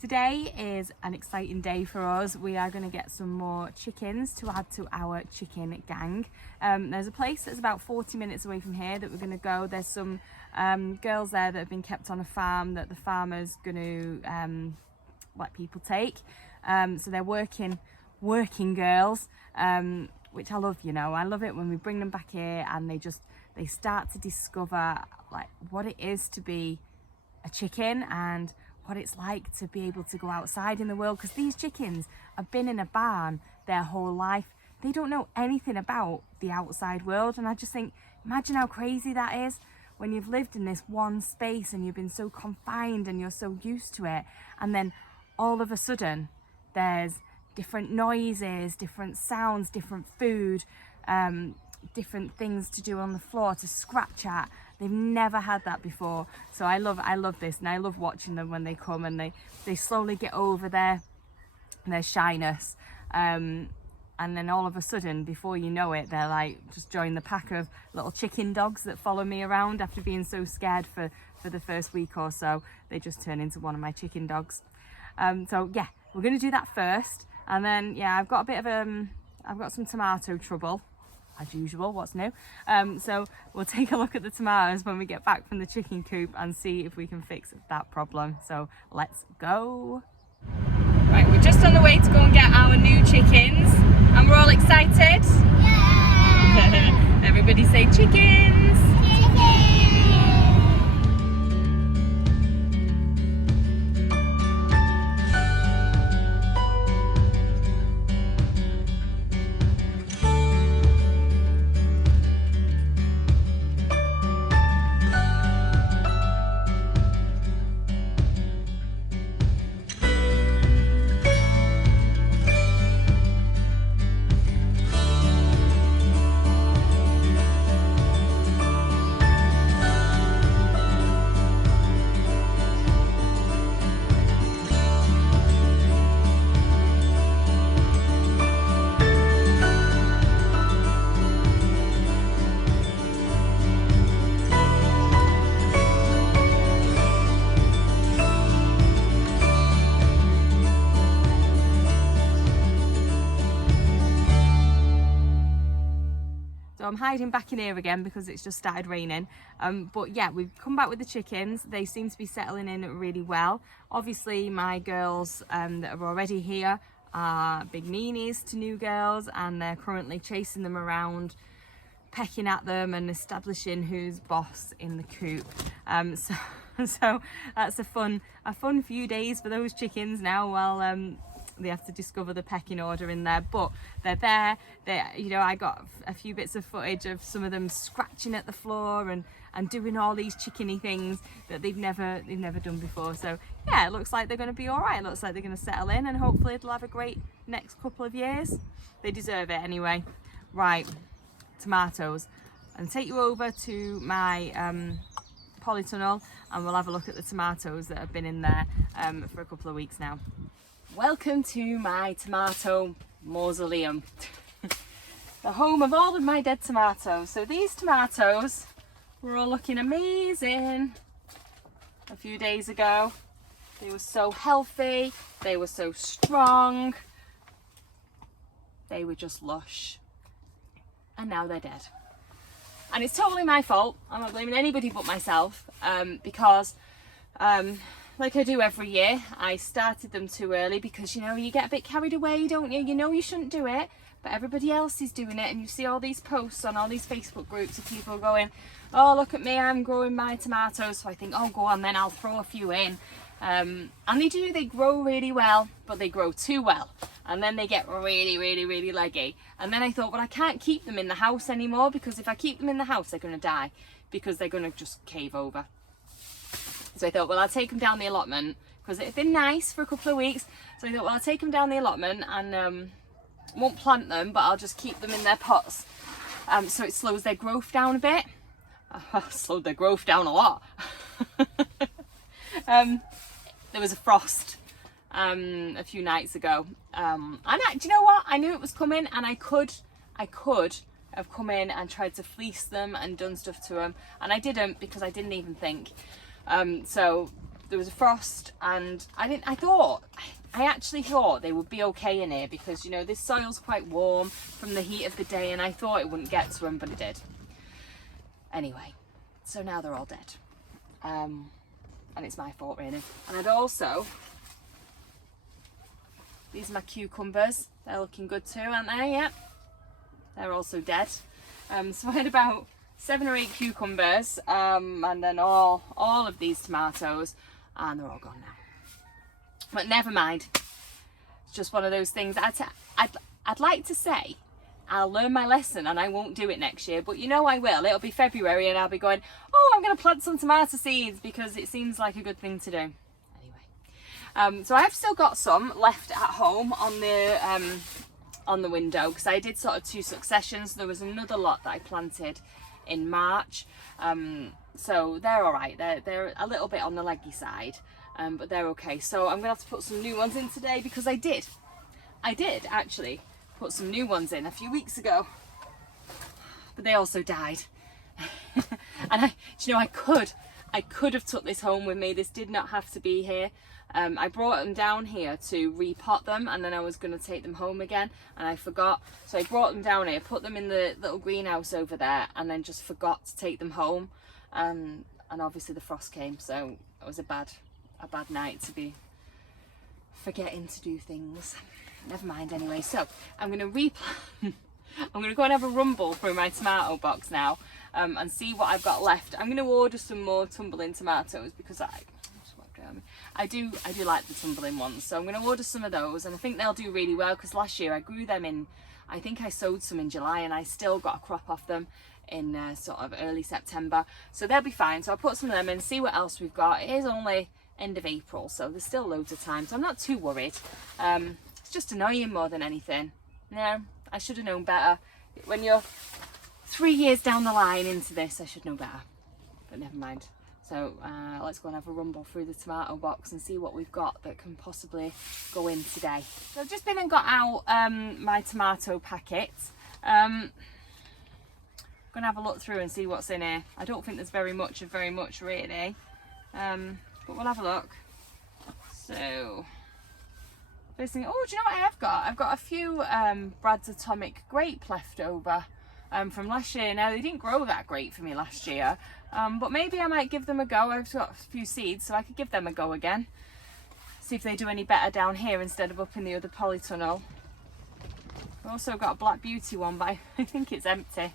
Today is an exciting day for us. We are going to get some more chickens to add to our chicken gang. There's a place that's about 40 minutes away from here that we're going to go. There's some girls there that have been kept on a farm that the farmer's going to let people take. So they're working girls, which I love. I love it when we bring them back here and they start to discover like what it is to be a chicken and what it's like to be able to go outside in the world, because these chickens have been in a barn their whole life. They don't know anything about the outside world, and I just think, imagine how crazy that is when you've lived in this one space and you've been so confined and you're so used to it, and then all of a sudden there's different noises, different sounds, different food, different things to do on the floor, to scratch at. They've never had that before. So I love this, and I love watching them when they come and they slowly get over their shyness, and then all of a sudden, before you know it, they're like just join the pack of little chicken dogs that follow me around after being so scared for the first week or so. They just turn into one of my chicken dogs. So yeah, we're going to do that first, and then yeah, I've got some tomato trouble as usual. What's new? So we'll take a look at the tomatoes when we get back from the chicken coop and see if we can fix that problem. So let's go. Right, we're just on the way to go and get our new chickens, and we're all excited. Yeah! Everybody say chickens. So I'm hiding back in here again because it's just started raining. But yeah, we've come back with the chickens. They seem to be settling in really well. Obviously my girls that are already here are big meanies to new girls, and they're currently chasing them around, pecking at them and establishing who's boss in the coop. So that's a fun few days for those chickens now while they have to discover the pecking order in there. But they're there. I got a few bits of footage of some of them scratching at the floor and doing all these chickeny things that they've never done before. So yeah, it looks like they're going to be all right. It looks like they're going to settle in, and hopefully it'll have a great next couple of years. They deserve it anyway. Right, tomatoes. And take you over to my polytunnel, and we'll have a look at the tomatoes that have been in there for a couple of weeks now. Welcome to my tomato mausoleum, the home of all of my dead tomatoes. So these tomatoes were all looking amazing a few days ago. They were so healthy, they were so strong, they were just lush, and now they're dead. And it's totally my fault. I'm not blaming anybody but myself, because like I do every year, I started them too early because, you get a bit carried away, don't you? You know you shouldn't do it, but everybody else is doing it, and you see all these posts on all these Facebook groups of people going, oh, look at me, I'm growing my tomatoes. So I think, oh, go on then, I'll throw a few in. And they grow really well, but they grow too well. And then they get really, really, really leggy. And then I thought, well, I can't keep them in the house anymore, because if I keep them in the house, they're going to die, because they're going to just cave over. So I thought, well, I'll take them down the allotment, because it had been nice for a couple of weeks. So I thought, well, I'll take them down the allotment and won't plant them, but I'll just keep them in their pots. So it slows their growth down a bit. Slowed their growth down a lot. There was a frost a few nights ago. And do you know what? I knew it was coming, and I could have come in and tried to fleece them and done stuff to them, and I didn't, because I didn't even think. So there was a frost, and I actually thought they would be okay in here because, you know, this soil's quite warm from the heat of the day, and I thought it wouldn't get to them, but it did. Anyway, so now they're all dead. And it's my fault really. And I'd also, these are my cucumbers. They're looking good too, aren't they? Yep. They're also dead. So I had about 7 or 8 cucumbers, and then all of these tomatoes, and they're all gone now. But never mind. It's just one of those things. I'd like to say I'll learn my lesson and I won't do it next year, but you know I will. It'll be February and I'll be going, oh, I'm going to plant some tomato seeds because it seems like a good thing to do. Anyway, so I've still got some left at home on the window because I did sort of 2 successions. There was another lot that I planted in March, so they're all right. They're a little bit on the leggy side, but they're okay. So I'm gonna have to put some new ones in today because I did actually put some new ones in a few weeks ago, but they also died. And I could have took this home with me. This did not have to be here. I brought them down here to repot them, and then I was going to take them home again, and I forgot. So I brought them down here, put them in the little greenhouse over there, and then just forgot to take them home. And obviously the frost came, so it was a bad night to be forgetting to do things. Never mind anyway. So I'm going to replant. I'm going to go and have a rumble through my tomato box now, and see what I've got left. I'm going to order some more tumbling tomatoes because I do like the tumbling ones, so I'm going to order some of those, and I think they'll do really well because last year I grew them in, I think I sowed some in July, and I still got a crop off them in sort of early September, so they'll be fine. So I'll put some of them in, see what else we've got. It is only end of April, so there's still loads of time, so I'm not too worried. It's just annoying more than anything. No, I should have known better. When you're 3 years down the line into this, I should know better, but never mind. So let's go and have a rumble through the tomato box and see what we've got that can possibly go in today. So I've just been and got out my tomato packet. I'm going to have a look through and see what's in here. I don't think there's very much really, but we'll have a look. So first thing, oh, do you know what I have got? I've got a few Brad's Atomic grape left over from last year. Now they didn't grow that great for me last year, but maybe I might give them a go. I've got a few seeds, so I could give them a go again. See if they do any better down here instead of up in the other polytunnel. I've also got a Black Beauty one, but I think it's empty.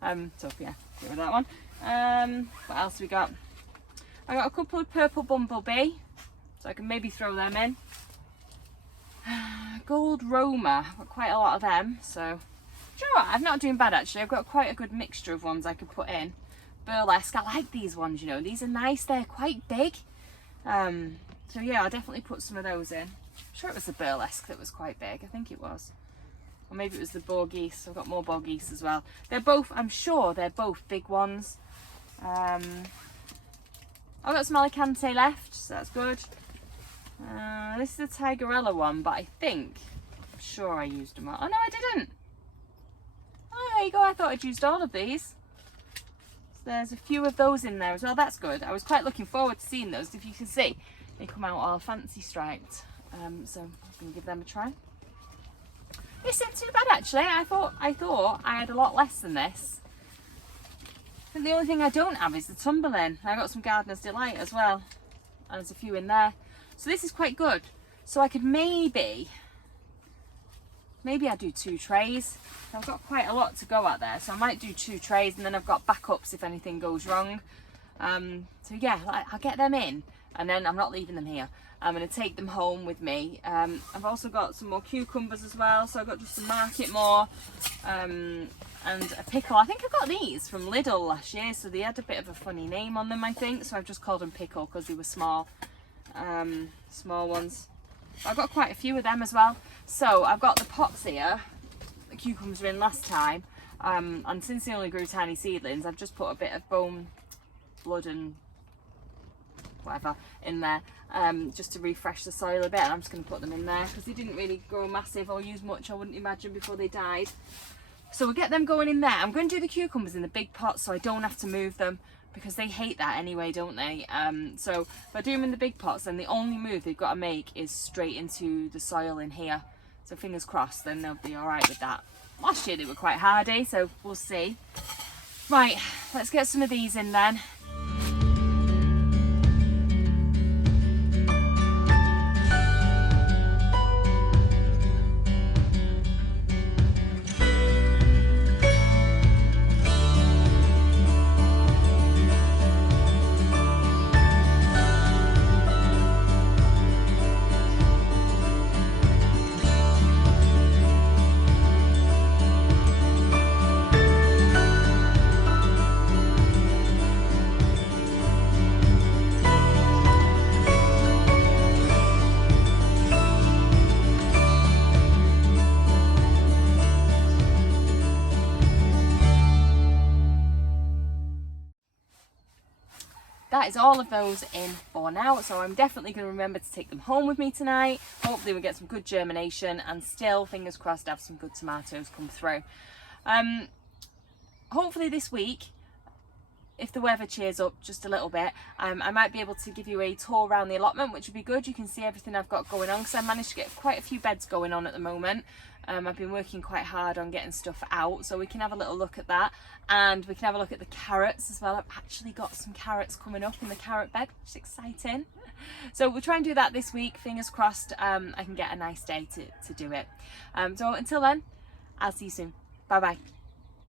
So yeah, get rid of that one. What else we got? I got a couple of Purple Bumblebee, so I can maybe throw them in. Gold Roma, I've got quite a lot of them, so do you know what? I'm not doing bad actually. I've got quite a good mixture of ones I could put in. Burlesque, I like these ones, you know, these are nice, they're quite big. So yeah, I'll definitely put some of those in. I'm sure it was the Burlesque that was quite big, I think it was. Or maybe it was the Bourgeese. I've got more Bourgeese as well. They're both, I'm sure they're both big ones. I've got some Alicante left, so that's good. This is a Tigerella one, but I'm sure I used them all. Oh no, I didn't. Oh, there you go, I thought I'd used all of these. So there's a few of those in there as well, that's good. I was quite looking forward to seeing those. If you can see, they come out all fancy striped. So I'm going to give them a try. This isn't too bad actually. I thought I had a lot less than this. I think the only thing I don't have is the tumbling. I got some Gardener's Delight as well, and there's a few in there. So this is quite good. So I could maybe I'd do 2 trays. I've got quite a lot to go at there, so I might do 2 trays, and then I've got backups if anything goes wrong. So yeah, I'll get them in, and then I'm not leaving them here. I'm going to take them home with me. I've also got some more cucumbers as well, so I've got just to market more, and a pickle. I think I got these from Lidl last year, so they had a bit of a funny name on them, I think, so I've just called them pickle because they were small ones. I've got quite a few of them as well. So I've got the pots here, the cucumbers were in last time, and since they only grew tiny seedlings, I've just put a bit of bone, blood and whatever in there, just to refresh the soil a bit. And I'm just going to put them in there because they didn't really grow massive or use much, I wouldn't imagine, before they died. So we'll get them going in there. I'm going to do the cucumbers in the big pot so I don't have to move them. because they hate that anyway, don't they? So if I do them in the big pots, then the only move they've got to make is straight into the soil in here. So fingers crossed, then they'll be all right with that. Last year they were quite hardy, so we'll see. Right, let's get some of these in then. That is all of those in for now, so I'm definitely going to remember to take them home with me tonight. Hopefully we get some good germination, and still, fingers crossed, have some good tomatoes come through. Hopefully this week, if the weather cheers up just a little bit, I might be able to give you a tour around the allotment, which would be good. You can see everything I've got going on, because I managed to get quite a few beds going on at the moment. I've been working quite hard on getting stuff out, so we can have a little look at that, and we can have a look at the carrots as well. I've actually got some carrots coming up in the carrot bed, which is exciting. So we'll try and do that this week. Fingers crossed I can get a nice day to do it. So until then, I'll see you soon. Bye bye.